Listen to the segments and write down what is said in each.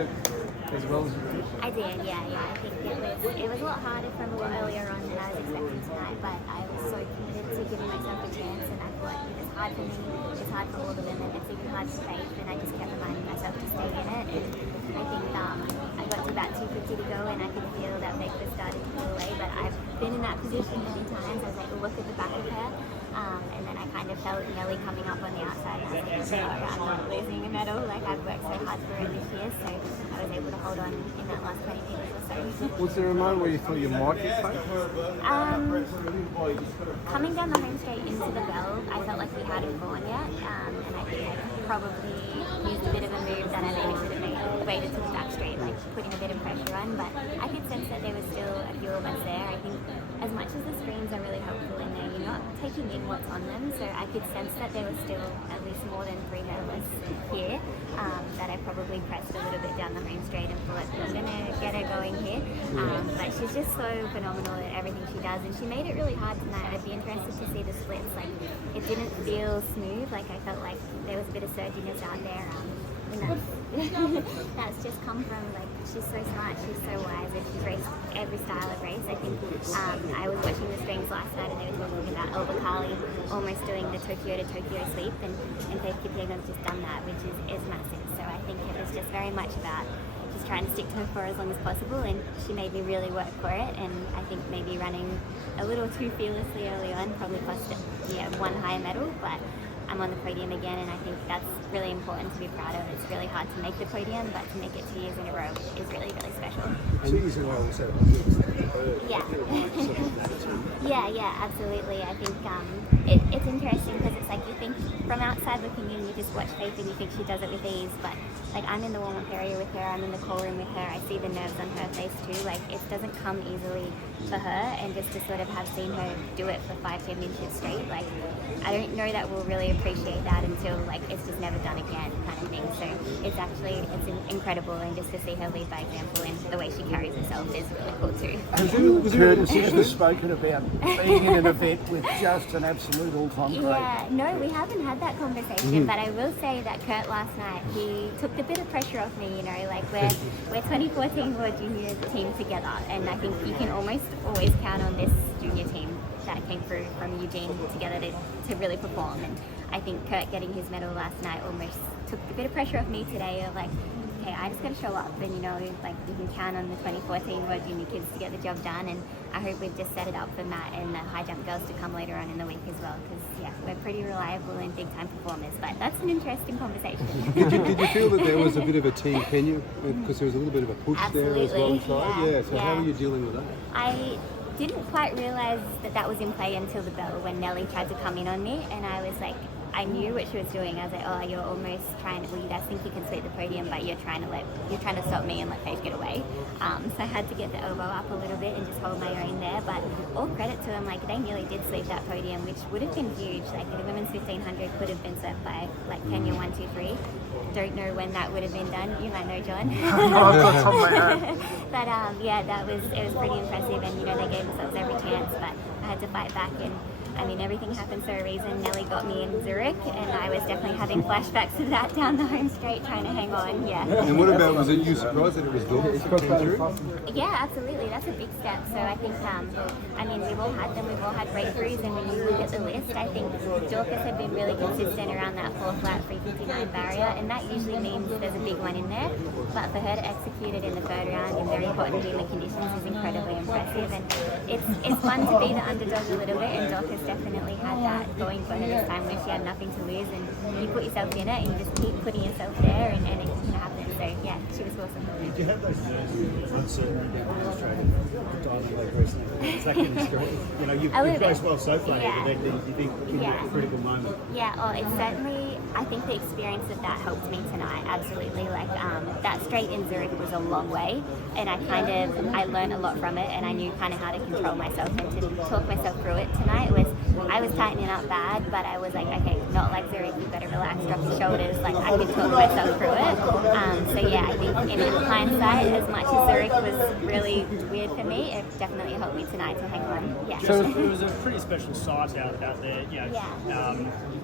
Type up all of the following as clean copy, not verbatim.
as well as you did? I did, yeah. I think it was a lot harder from a lot earlier on than I was expecting tonight, but I was so committed to giving myself a chance, and I thought it's hard for me, it's hard for all the women, it's even hard for Faith, and I just kept reminding myself to stay in it. And I think I got to about 250 to go, and I could feel that Faith was starting to pull away, but I've been in that position many times. I was able to look at the back of her, and then I kind of felt Nelly coming up on the outside, and I was like, I'm not losing a medal, like I've worked so hard for it this year, so I was able to hold on in that last 20 meters or so. Was there a moment where you thought you might get Faith? Coming down the home straight into the bell, I felt like we hadn't gone yet, and I think I probably used a bit of a move that I maybe should have waited to the back straight, like putting a bit of pressure on, but I could sense that there was still a few of us there. I think as much as the screens are really helpful in there, you're not taking in what's on them, so I could sense that there was still at least more than 3 medalists here, that I probably pressed a little bit down the home straight and thought, I'm going to get her going here. But she's just so phenomenal at everything she does, and she made it really hard tonight. I'd be interested to see the splits. Like, it didn't feel smooth, like I felt like there was a bit of surginess out there. That's just come from, like, she's so smart, she's so wise, and she's raced every style of race. I think I was watching the strings last night, and they were talking about Elba Kali almost doing the Tokyo to Tokyo sweep, and Faith Kipyegon's just done that, which is massive. So I think it was just very much about just trying to stick to her for as long as possible, and she made me really work for it. And I think maybe running a little too fearlessly early on probably cost it, one higher medal, but I'm on the podium again, and I think that's really important to be proud of. It's really hard to make the podium, but to make it 2 years in a row is really, really special. 2 years in a row also. Yeah, absolutely. I think it's interesting because it's like you think from outside looking in, you just watch Faith and you think she does it with ease, but like I'm in the warm-up area with her, I'm in the call room with her, I see the nerves on her face too. Like it doesn't come easily for her, and just to sort of have seen her do it for 5 championships straight, like I don't know that we'll really appreciate that until like it's just never done again kind of thing. So it's incredible, and just to see her lead by example and the way she carries herself is really cool too. Has you spoken about being in an event with just an absolute all-time great? Yeah, no, we haven't had that conversation, but I will say that Kurt last night, he took the bit of pressure off me, like we're 2014 World Junior team together, and I think you can almost always count on this junior team that came through from Eugene together to really perform. And I think Kurt getting his medal last night almost took a bit of pressure off me today of like, okay, I just got to show up, and like you can count on the 2014 World Junior kids to get the job done, and I hope we've just set it up for Matt and the high jump girls to come later on in the week as well, because we're pretty reliable and big time performers, but that's an interesting conversation. Did you feel that there was a bit of a team Kenya, because there was a little bit of a push there as well inside? So how are you dealing with that? I didn't quite realise that was in play until the bell, when Nelly tried to come in on me, and I was like, I knew what she was doing. I was like, oh, you're almost trying to, you guys think you can sweep the podium, but you're trying to stop me and let Faith get away. So I had to get the elbow up a little bit and just hold my own there, but all credit to them, like they nearly did sweep that podium, which would have been huge. Like the women's 1500 could have been swept by like Kenya 1, 2, 3. Don't know when that would have been done. You might know, John. But it was pretty impressive, and they gave themselves every chance, but I had to fight back, and I mean, everything happens for a reason. Nelly got me in Zurich, and I was definitely having flashbacks to that down the home straight, trying to hang on. Yeah. And what about, was it you surprised that it was Dorcas? Yeah, absolutely. That's a big step. So I think, we've all had them. We've all had breakthroughs, and when you look at the list, I think Dorcas had been really consistent around that 4 flat 359 barrier, and that usually means there's a big one in there. But for her to execute it in the third round in very hot and humid conditions is incredibly impressive, and it's fun to be the underdog a little bit, and Dorcas definitely had that going for her this time, where she had nothing to lose, and you put yourself in it and you just keep putting yourself there, and it's going to happen. So yeah, she was awesome. Did you have those uncertainty about Australia dialogue recently? Is that getting straight? You've raced well so far, but do you think it's a critical moment? Yeah, it's certainly, I think the experience of that helped me tonight, absolutely. Like that straight in Zurich was a long way, and I learned a lot from it, and I knew kind of how to control myself and to talk myself through it tonight. I was tightening up bad, but I was like, okay, not like Zurich, you've got to relax, drop your shoulders, like I could talk myself through it. So yeah, I think in a hindsight, as much as Zurich was really weird for me, it definitely helped me tonight to hang on. Yeah. It was a pretty special sight out there. You know, Yeah.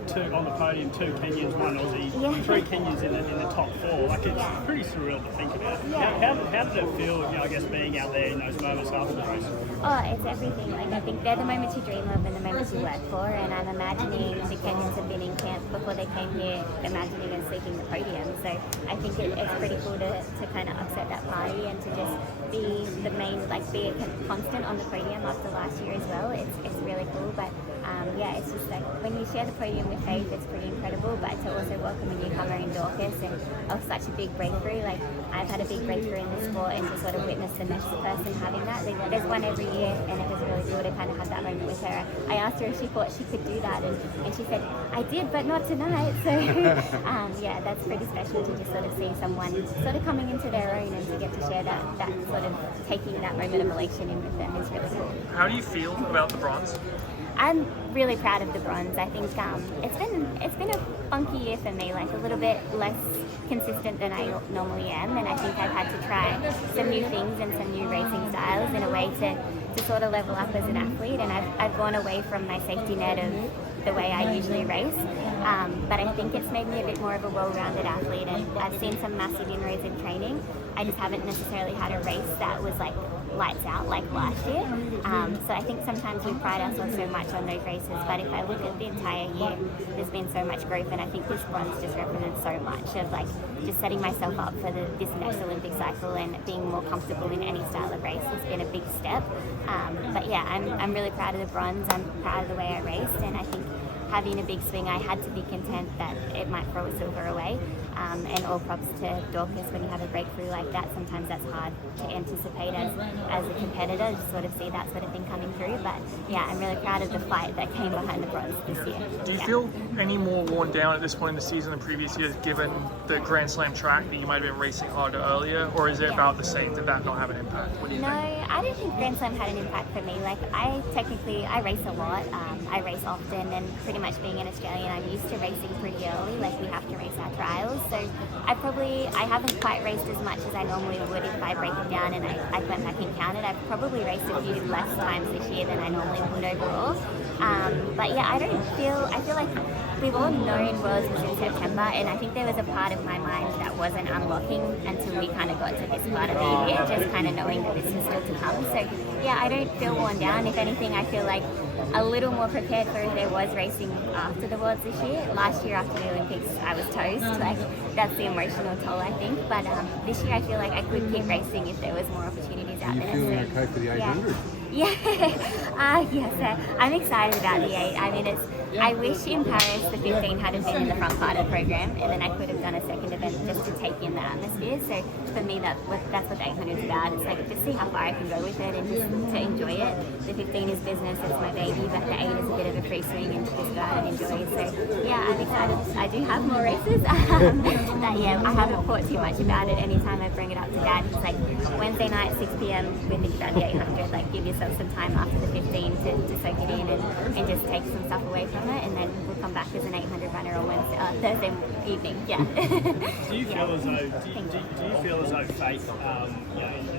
Two on the podium, 2 Kenyans, 1 Aussie, Yeah. 3 Kenyans in the top 4. Like, it's pretty surreal to think about. Yeah. How did it feel? You know, I guess being out there in those moments after the race. Oh, it's everything. Like, I think they're the moments you dream of and the moments you work for. And I'm imagining the Kenyans have been in camp before they came here, imagining and sleeping the podium. So I think it's pretty cool to kind of upset that party and to just be the main, like, be a constant on the podium after last year as well. It's really cool. But yeah, it's just like when you share the podium with Faith, it's pretty incredible. But to also welcome a newcomer in Dorcas and of such a big breakthrough, like I've had a big breakthrough in the sport, and to sort of witness the next person having that. There's one every year, and it was really cool to kind of have that moment with her. I asked her if she thought she could do that, and she said, I did, but not tonight. So yeah, that's pretty special to just sort of see someone sort of coming into their own and to get to share that sort of taking that moment of elation in with them is really cool. How do you feel about the bronze? I'm really proud of the bronze. I think it's been a funky year for me, like a little bit less consistent than I normally am, and I think I've had to try some new things and some new racing styles in a way to sort of level up as an athlete, and I've gone away from my safety net of the way I usually race, but I think it's made me a bit more of a well-rounded athlete, and I've seen some massive inroads in training. I just haven't necessarily had a race that was like lights out like last year. So I think sometimes we pride ourselves so much on those races, but if I look at the entire year, there's been so much growth, and I think this bronze just represents so much of like just setting myself up for this next Olympic cycle and being more comfortable in any style of race has been a big step. But yeah, I'm really proud of the bronze. I'm proud of the way I raced, and I think having a big swing, I had to be content that it might throw a silver away. And all props to Dorcas, when you have a breakthrough like that, sometimes that's hard to anticipate as a competitor, to sort of see that sort of thing coming through. But yeah, I'm really proud of the fight that came behind the bronze this year. Do you feel any more worn down at this point in the season than previous years, given the Grand Slam track that you might have been racing harder earlier, or is it about the same? Did that not have an impact? What do you think? I don't think Grand Slam had an impact for me. Like I race a lot. I race often, and pretty much being an Australian, I'm used to racing pretty early. Like we have to race our trials, so I haven't quite raced as much as I normally would if I break it down and I went back and counted. I've probably raced a few less times this year than I normally would overall. But yeah, I feel like we've all known Worlds was in September, and I think there was a part of my mind that wasn't unlocking until we kind of got to this part of the year, just kind of knowing that this is still to come. So yeah, I don't feel worn down. If anything, I feel like a little more prepared for if there was racing after the Worlds this year. Last year after the Olympics, I was toast. Like that's the emotional toll, I think. But this year, I feel like I could keep racing if there was more opportunities out Are you there. feeling okay for the 800? Yeah, yes, I'm excited about the 8. I mean, I wish in Paris the 15 had been in the front part of the program, and then I could have done a second event just to take in the atmosphere. So for me, that's what the 800 is about. It's like just see how far I can go with it and just to enjoy it. The 15 is business, it's my baby, but the 8 is a bit of a free swing and just go out and enjoy. So yeah, I'm excited. I do have more races. But yeah, I haven't thought too much about it. Anytime I bring it up to Dad, it's like Wednesday night, 6 p.m. we think about the 800. Like give yourself some time after the 15 to soak it in and just take some stuff away from it, and then we'll come back as an 800 runner on Thursday evening. Yeah. Do you feel as though Faith, in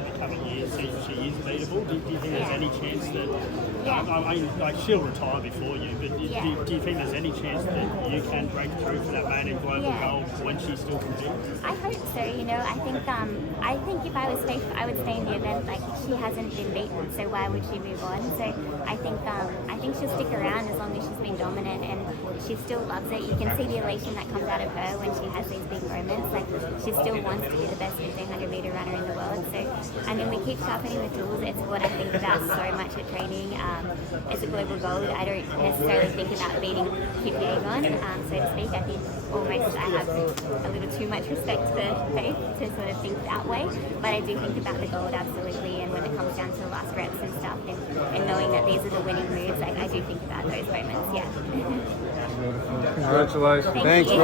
the coming years, she is beatable? Do you think there's any chance that? I mean, like she'll retire before you, but do you think there's any chance that you can break through for that main and global goal when she's still competing? I hope so. I think if I was Faith, I would stay in the event. Like she hasn't been beaten, so why would she move on? So I think she'll stick around as long as she's been dominant, and she still loves it. You can see the elation that comes out of her when she has these big moments. Like she still wants to be the best 1500 meter runner in the world. So I mean, we keep sharpening the tools. It's what I think about so much at training. It's a global gold. I don't necessarily think about beating Kipyegon, so to speak. I think almost I have a little too much respect for Faith to sort of think that way. But I do think about the gold absolutely, and when it comes down to the last reps and stuff, and knowing that these are the winning moves, like I do think about those moments. Yeah. Congratulations. Thank you.